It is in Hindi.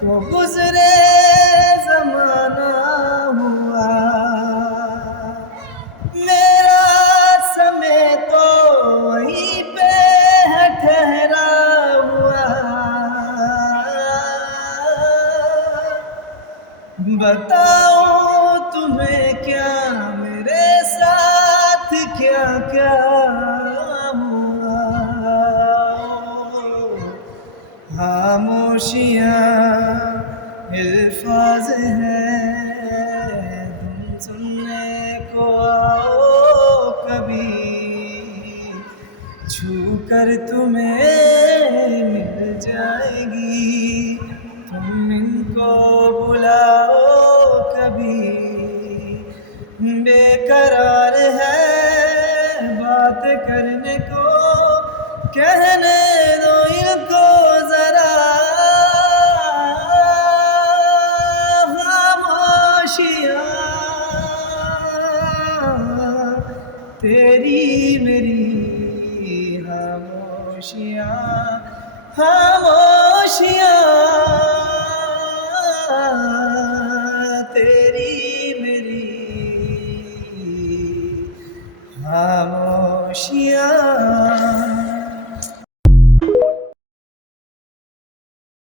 वो गुजरे जमाना हुआ, मेरा समय तो वहीं पे है ठहरा हुआ। बताओ तुम्हें क्या मेरे साथ क्या क्या हुआ। खामोशियाँ अल्फाज हैं, तुम सुनने को आओ कभी, छू कर तुम्हें मिल जाएगी, तुम इनको बुलाओ कभी। बेकरार है बात करने को, कहने दो इनको जरा। खामोशियाँ तेरी मेरी खामोशियाँ, खामोशियाँ।